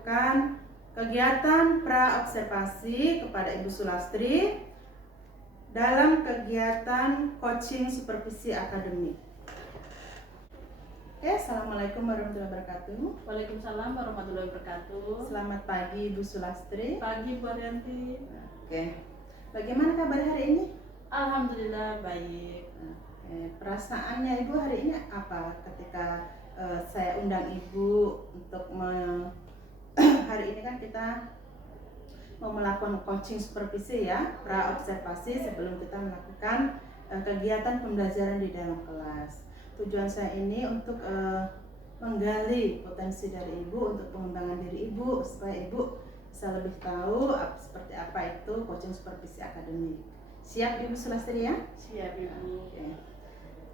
melakukan kegiatan pra-observasi kepada Ibu Sulastri dalam kegiatan coaching supervisi akademik. Oke, Assalamualaikum warahmatullahi wabarakatuh. Waalaikumsalam warahmatullahi wabarakatuh. Selamat pagi Ibu Sulastri. Pagi Bu Arianti. Oke, bagaimana kabar hari ini? Alhamdulillah baik. Perasaannya Ibu hari ini apa ketika saya undang Ibu untuk hari ini kan kita mau melakukan coaching supervisi ya, pra-observasi sebelum kita melakukan kegiatan pembelajaran di dalam kelas. Tujuan saya ini untuk menggali potensi dari Ibu untuk pengembangan diri Ibu supaya Ibu bisa lebih tahu seperti apa itu coaching supervisi akademik. Siap Ibu Sulastri ya? Siap Ibu.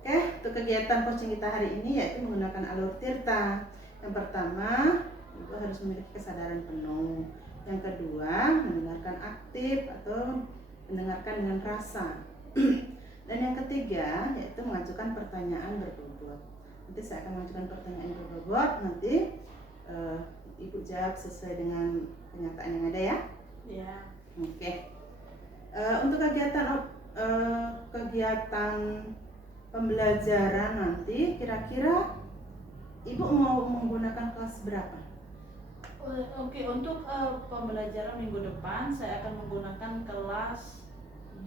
Oke, untuk kegiatan coaching kita hari ini yaitu menggunakan alur tirta. Yang pertama, Ibu harus memiliki kesadaran penuh. Yang kedua, mendengarkan aktif atau mendengarkan dengan rasa. Dan yang ketiga, yaitu mengajukan pertanyaan berbobot. Nanti saya akan mengajukan pertanyaan berbobot, nanti Ibu jawab sesuai dengan kenyataan yang ada ya. Ya. Oke. Untuk kegiatan pembelajaran nanti, kira-kira Ibu mau menggunakan kelas berapa? Oke, untuk pembelajaran minggu depan saya akan menggunakan kelas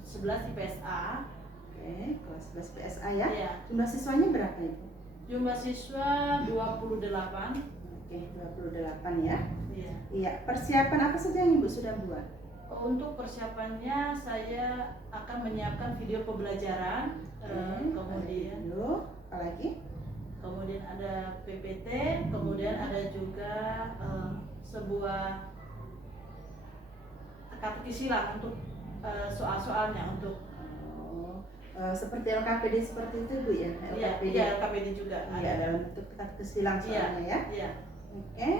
11 IPSA. Oke, kelas 11 PSA ya. Iya. Jumlah siswanya berapa Ibu? Jumlah siswa 28. Oke, 28 ya. Iya. Iya, persiapan apa saja yang Ibu sudah buat? Untuk persiapannya saya akan menyiapkan video pembelajaran, kemudian video, apa lagi? Kemudian ada PPT, kemudian ada juga sebuah teka-teki silang untuk soal-soalnya untuk seperti LKPD seperti itu Bu ya? LKPD. Iya, LKPD juga Iya, ada. dalam bentuk teka-teki silang soalnya ya. Iya. Oke.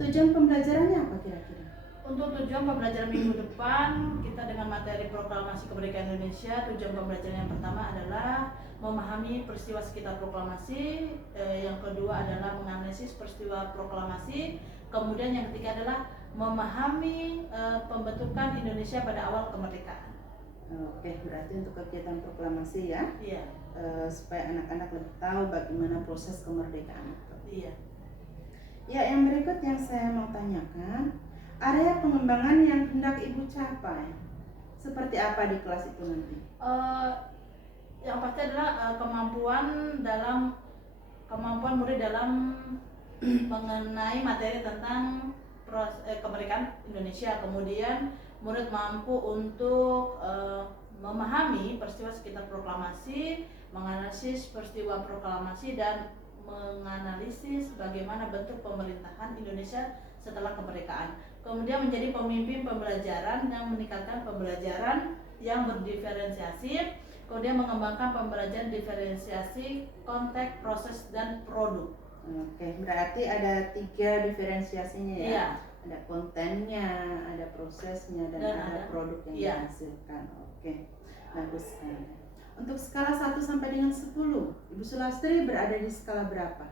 Tujuan pembelajarannya apa kira-kira? Untuk tujuan pembelajaran minggu depan kita dengan materi proklamasi kemerdekaan Indonesia, tujuan pembelajaran yang pertama adalah memahami peristiwa sekitar proklamasi, yang kedua adalah menganalisis peristiwa proklamasi, kemudian yang ketiga adalah memahami pembentukan Indonesia pada awal kemerdekaan. Oke, berarti untuk kegiatan proklamasi ya. Iya. Supaya anak-anak lebih tahu bagaimana proses kemerdekaan itu. Iya. Ya, yang berikut yang saya mau tanyakan, area pengembangan yang hendak Ibu capai seperti apa di kelas itu nanti? Yang pasti adalah kemampuan murid dalam mengenai materi tentang kemerdekaan Indonesia. Kemudian murid mampu untuk memahami peristiwa sekitar proklamasi, menganalisis peristiwa proklamasi, dan menganalisis bagaimana bentuk pemerintahan Indonesia setelah kemerdekaan. Kemudian menjadi pemimpin pembelajaran yang meningkatkan pembelajaran yang berdiferensiasi, kemudian mengembangkan pembelajaran diferensiasi, konteks, proses, dan produk. Oke, berarti ada 3 diferensiasinya ya? Iya. Ada kontennya, ada prosesnya, dan ada produk yang dihasilkan. Oke, bagus sekali. Untuk skala 1 sampai dengan 10, Ibu Sulastri berada di skala berapa?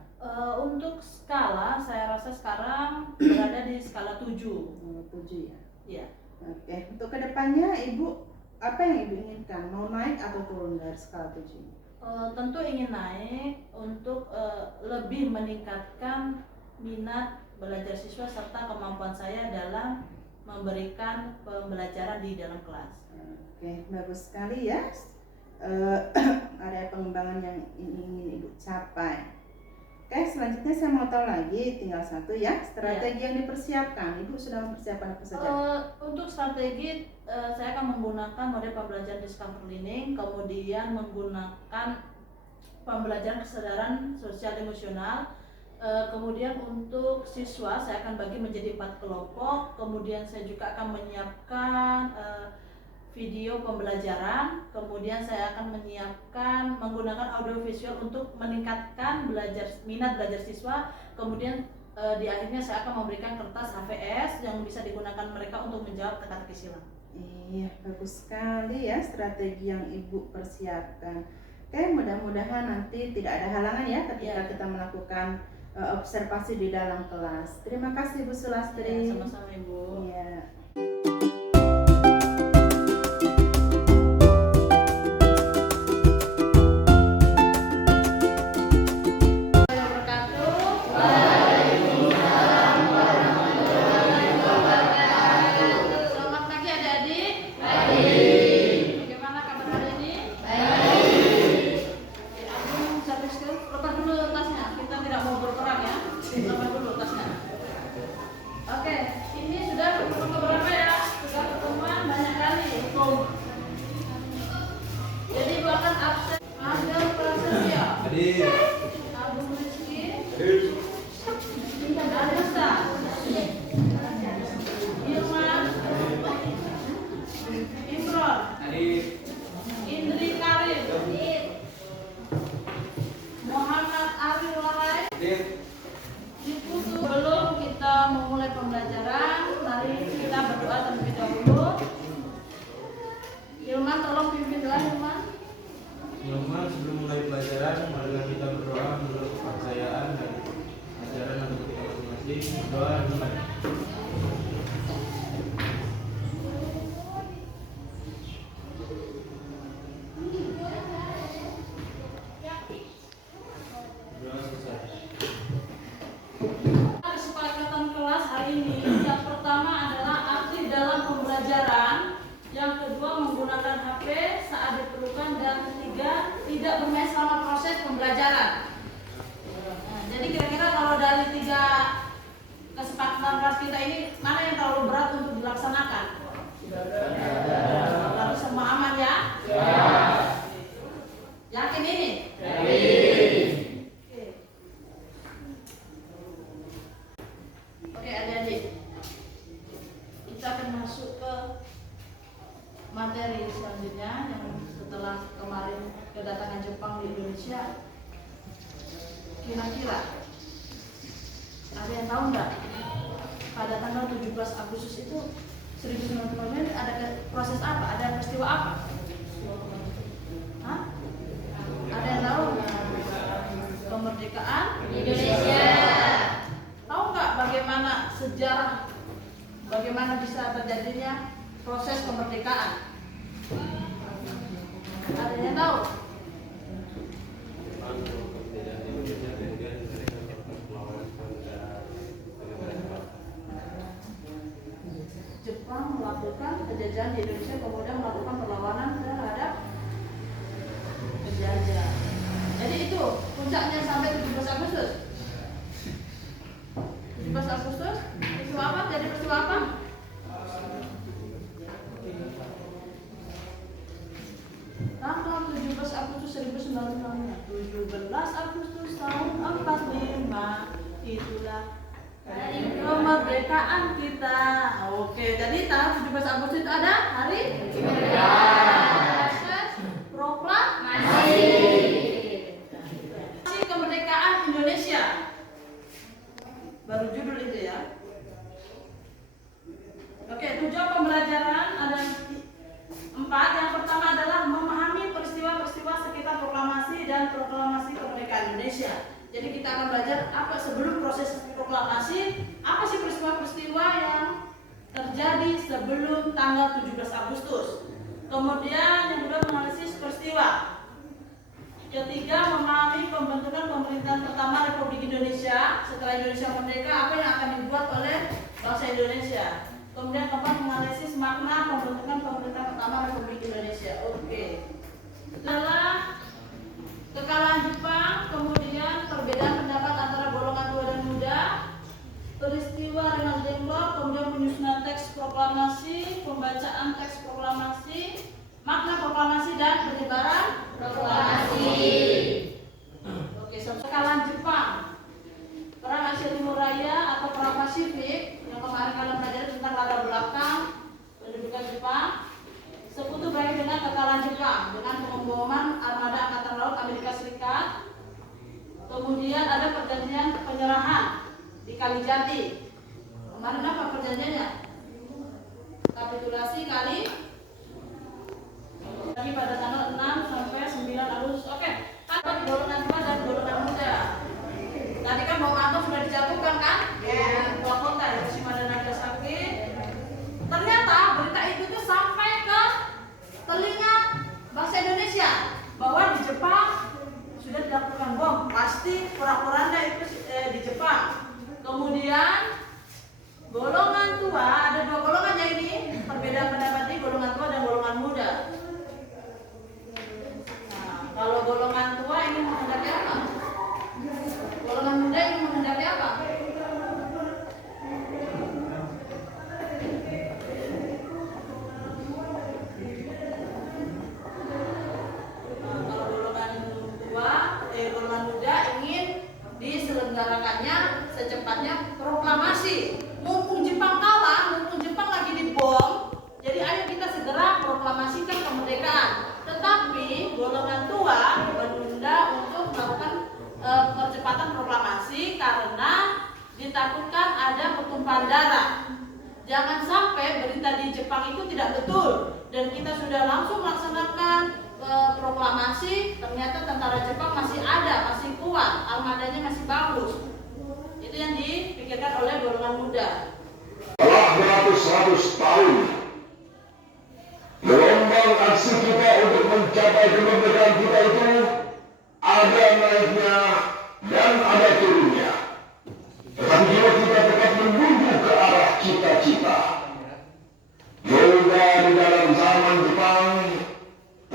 Untuk skala, saya rasa sekarang berada di skala 7. 7 ya? Iya. Oke, untuk kedepannya Ibu, apa yang Ibu inginkan? Mau naik atau turun dari skala 7 ini? Tentu ingin naik untuk lebih meningkatkan minat belajar siswa serta kemampuan saya dalam memberikan pembelajaran di dalam kelas. Oke, bagus sekali ya. Area pengembangan yang ingin Ibu capai. Oke, selanjutnya saya mau tahu lagi, tinggal satu ya, strategi yang dipersiapkan. Ibu sudah mempersiapkan apa saja? Untuk strategi, saya akan menggunakan model pembelajaran discover learning, kemudian menggunakan pembelajaran kesadaran sosial emosional. Kemudian untuk siswa, saya akan bagi menjadi 4 kelompok. Kemudian saya juga akan menyiapkan video pembelajaran, kemudian saya akan menyiapkan menggunakan audio visual untuk meningkatkan minat belajar siswa. Kemudian di akhirnya saya akan memberikan kertas HVS yang bisa digunakan mereka untuk menjawab teka-teki silang. Iya, bagus sekali ya strategi yang Ibu persiapkan. Oke, mudah-mudahan nanti tidak ada halangan ya ketika kita melakukan observasi di dalam kelas. Terima kasih Bu Sulastri. Ya, sama-sama Ibu. Ya. Selamat pagi adik-adik. Bagaimana kabar hari ini? Agung sampai sekarang lepas dulu tasnya. Kita tidak mau berperang ya. Lepas dulu tasnya. Oke, ini sudah pertemuan keberapa ya? Sudah pertemuan banyak kali. Jadi Ibu akan absen. Ada Prasetya. Agung Rizky. Anissa. Irman. Imron. Indri Karim. Muhammad Arif Wahai. Sebelum kita memulai pembelajaran, mari kita berdoa terlebih dahulu. Ilman, tolong pimpin doa, Ilman. Teman-teman, sebelum mulai pelajaran, marilah kita berdoa menurut kepercayaan dan ajaran agama kita masing-masing. Doa dimulai. Doa selesai. Kesepakatan kelas hari ini, yang pertama adalah aktif dalam pembelajaran, yang kedua menggunakan HP saat diperlukan, dan ketiga tidak bermain selama proses pembelajaran. Nah, jadi kira-kira kalau dari 3 kesepakatan kelas kita ini, mana yang terlalu berat untuk dilaksanakan? Lalu semua aman ya? Yakin ini? Oke adik-adik, kita akan masuk ke materi selanjutnya yang setelah kemarin kedatangan Jepang di Indonesia. Kira-kira ada yang tahu nggak pada tanggal 17 Agustus itu 1945 ada proses apa? Ada peristiwa apa? Hah? Ada yang tahu? Kemerdekaan Indonesia. Tahu nggak bagaimana sejarah, bagaimana bisa terjadinya proses kemerdekaan? Ada yang tahu? Jepang melakukan penjajahan di Indonesia, kemudian melakukan perlawanan terhadap penjajah. Jadi itu puncaknya sampai 17 Agustus. 17 Agustus, peristiwa apa? Jadi peristiwa apa? Tanggal 17 Agustus 1945. 17 Agustus tahun 45, itulah hari kemerdekaan kita. Oke, jadi tanggal 17 Agustus itu ada hari proses proklamasi kemerdekaan Indonesia. Baru judul itu ya. Oke, tujuan pembelajaran ada 4. Yang pertama adalah memahami peristiwa-peristiwa sekitar proklamasi dan proklamasi kemerdekaan Indonesia. Jadi kita akan belajar apa sebelum proses proklamasi, apa sih peristiwa-peristiwa yang terjadi sebelum tanggal 17 Agustus. Kemudian yang kedua menganalisis peristiwa. Ketiga, memahami pembentukan pemerintahan pertama Republik Indonesia setelah Indonesia merdeka, apa yang akan dibuat oleh bangsa Indonesia. Kemudian keempat, menganalisis makna pembentukan pemerintahan pertama Republik Indonesia. Oke. Setelah kekalahan Jepang, kemudian perbedaan pendapat antara golongan tua dan muda, peristiwa Renal Dengklok, kemudian penyusunan teks proklamasi, pembacaan teks proklamasi, makna proklamasi dan penyebaran proklamasi. Oke, kekalahan Jepang, perang Asia Timur Raya atau perang Pasifik yang kemarin kalian pelajari tentang latar belakang pendudukan Jepang. Sekutu berakhir dengan kekalahan Jepang dengan pengeboman armada angkatan laut Amerika Serikat. Kemudian ada perjanjian penyerahan di Kalijati. Kemarin apa perjanjiannya? Kapitulasi Kali. Lagi pada tanggal 6 sampai 9 Agustus. Oke, golongan tua dan golongan muda. Tadi kan bom atom sudah dijatuhkan kan? Di dua kota, Hiroshima dan Nagasaki. Ternyata berita itu tuh sampai ke telinga bangsa Indonesia bahwa di Jepang sudah dilakukan bom. Pasti pura-puranda itu di Jepang. Kemudian golongan tua, ada dua golongan ya ini, perbedaan pendapat ini, golongan tua dan golongan muda. Nah, kalau golongan tua ingin menghendaki apa? Golongan muda ingin menghendaki apa? Kalau golongan muda ingin diselenggarakannya secepatnya proklamasi. Mumpung Jepang kalah, mumpung Jepang lagi dibom, jadi ayo kita segera proklamasikan kemerdekaan. Tetapi golongan tua menunda untuk melakukan percepatan proklamasi karena ditakutkan ada pertumpahan darah. Jangan sampai berita di Jepang itu tidak betul dan kita sudah langsung melaksanakan proklamasi, ternyata tentara Jepang masih ada, masih kuat, armadanya masih bagus. Itu yang dipikirkan oleh golongan muda. Telah beratus-ratus tahun gelombang aksi kita untuk mencapai kemerdekaan kita itu ada naiknya dan ada turunnya. Tetapi jika kita tetap menuju ke arah cita-cita, juga di dalam zaman Jepang,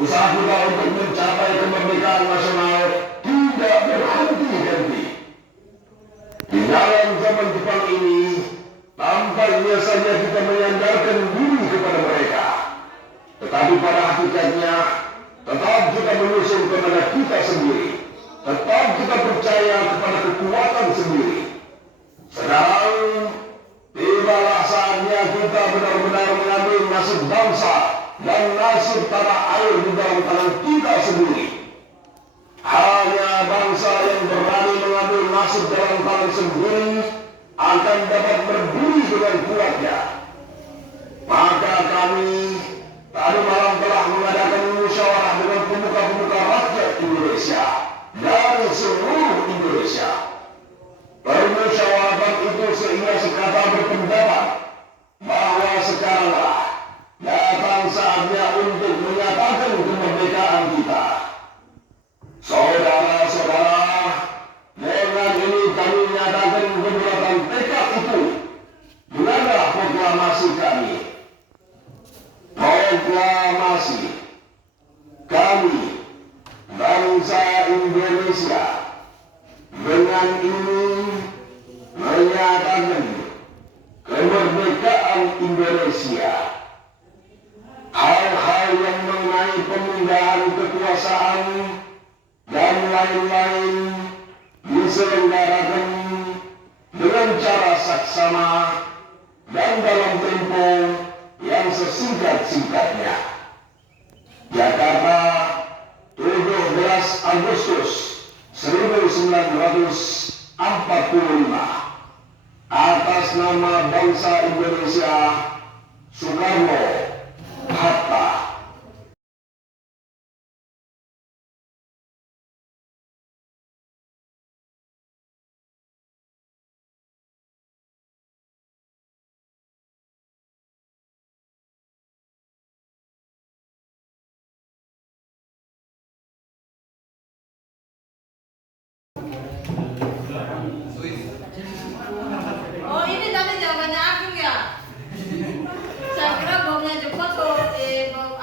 usaha kita untuk mencapai kemerdekaan nasional tidak berhenti-henti. Di dalam zaman Jepang ini, tampaknya saja kita menyandarkan diri kepada mereka. Tetapi pada hakikatnya, tetap kita menyusun kepada kita sendiri. Tetap kita percaya kepada kekuatan sendiri. Sekarang, tibalah saatnya kita benar-benar mengambil nasib bangsa dan nasib tanah air di dalam tangan kita sendiri. Hanya bangsa yang berani mengambil nasib dalam tangan sendiri akan dapat berdiri dengan kuatnya. Maka kami tadi malam telah mengadakan musyawarah dengan pemuka-pemuka rakyat Indonesia dari seluruh Indonesia. Permusyawaratan itu sehingga sekata berpendapat bahwa sekaranglah datang saatnya untuk menyatakan kemerdekaan kita. Saudara-saudara, dengan ini kami menyatakan keberatan tekad itu. Dengarlah proklamasi kami. Proklamasi kami, bangsa Indonesia, dengan ini menyatakan kemerdekaan Indonesia. Hal-hal yang mengenai pemindahan kekuasaan dan lain-lain diselenggarakan dengan cara saksama dan dalam tempo yang sesingkat-singkatnya. Jakarta, 17 Agustus 1945. Atas nama bangsa Indonesia, Soekarno Hatta. Oh ini tadi jawabannya Agung ya? Saya kira bomnya Jepang tuh bom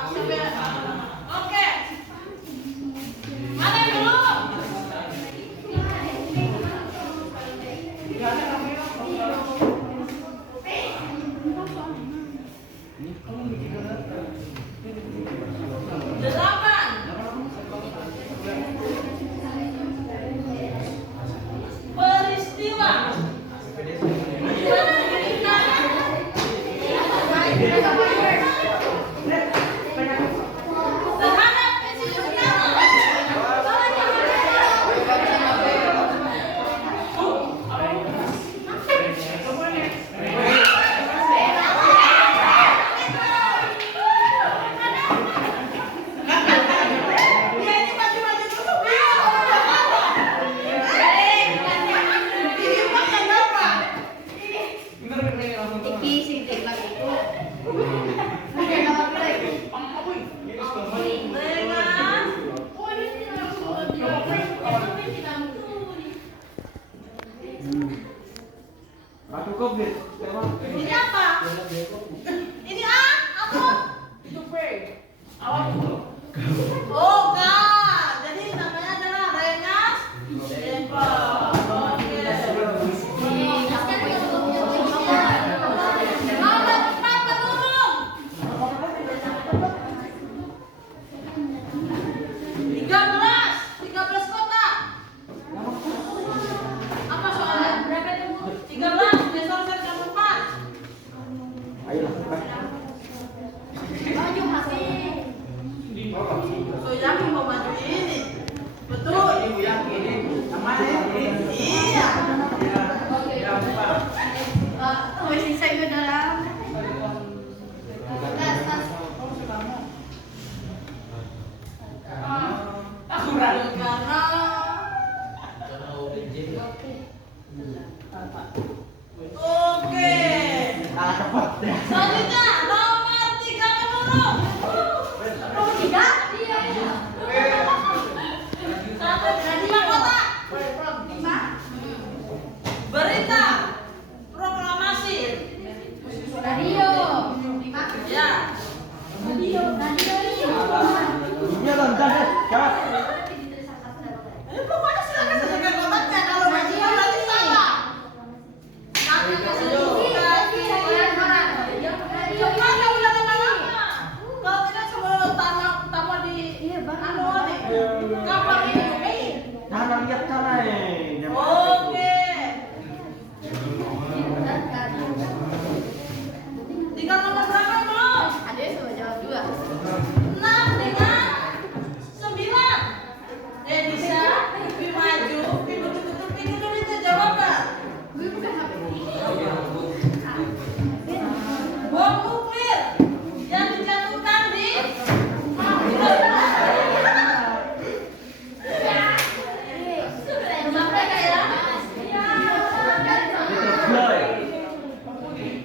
Iki sing diklat iku. Nek nama pira iki? Batu kopit. Ini apa? Ini apa? Oh, Kak. Jadi namanya adalah Rengas Depok. Oke. Ada cepat turun. 13 kota. Apa soalnya? Berapa itu? 13 besok saya jam 4. Ayolah. Maju masih. So yakin mau maju ini? Betul. Ibu yakin ini sama ini. Iya. Wis sisa ke dalam. Oke. Kalah cepat ya. Selanjutnya nomor 3 menurut. Nomor 3? Iya. Lima kota. Berita proklamasi. Radio. Ya. Radio. Iya dong, jangan. Cepat. Pokoknya silakan saja ke kotaknya. Kalau nanti salah. Kami kasih notifikasi. Cepat kamu jangan lama-lama. Kalau tidak semua tamu di anu nih. Kapan ini? Mana lihat sana nih. Oke. Tinggal nomor berapa belum? Ada yang coba jawab juga. 6 dengan 9. Denisa, Pi maju, Pi betul-betul Pi dulu itu jawaban. Gue bukan HP. Bom nuklir yang dijatuhkan di rumah mereka ya.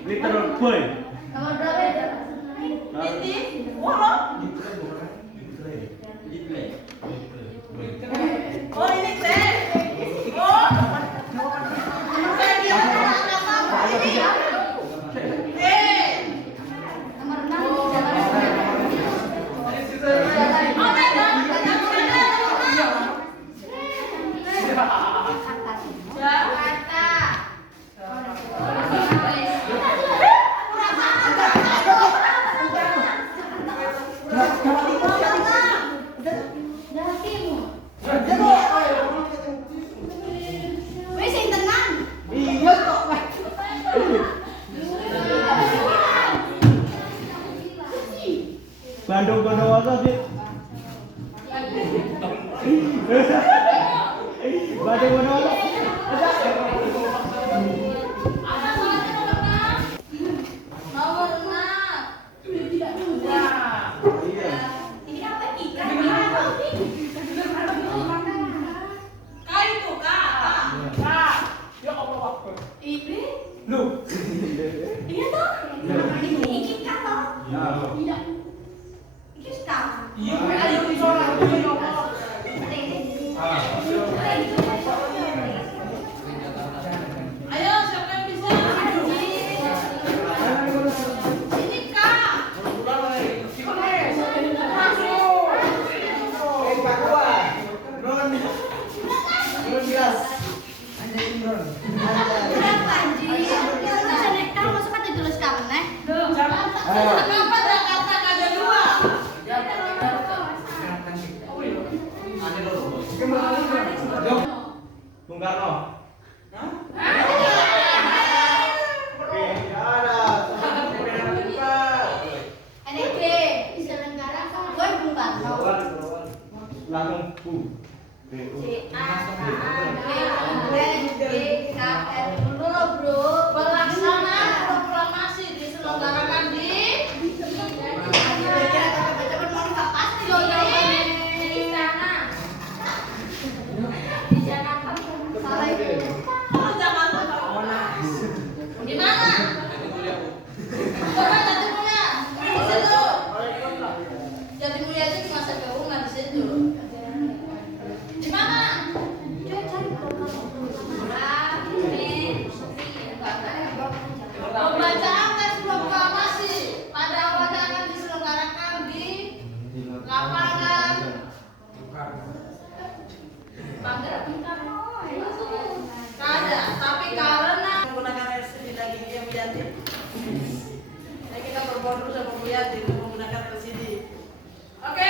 Little boy. Nomor berapa ya? Titik, wah. Oh ini teh. Oh. Saya kira apa ini? Nomor 6 jalan. Oh beda. Jakarta. Jawa Timur. Wis sing tenang. Iya kok. Bandung Bondowoso sih. Bandung Bondowoso. Apa soalnya nomor 6? Iya. Ini apa ikan? Kak itu kak. Ini Lu. iya toh? Ini ikan toh? Ya. Tidak. Ini ikan. Iya. Ayo siapa yang bisa? Ini kak. Berapa anjir? Bisa nek kamu suka ditulis kamu nek? Kenapa Jakarta ada 2? Bung Karno. NEB Selenggara gue Bung Karno. Langsung Bu. C-A-A-B-U-N-G-K-R dulu loh bro. Pelaksanaan proklamasi diselenggarakan di Baca-baca mau nggak pasti loh jawabannya. Di istana. Di Jakarta. Salah itu. Jakarta. Di mana? Jadi kita berbohong dulu sama Bu Yati untuk menggunakan LCD. Oke,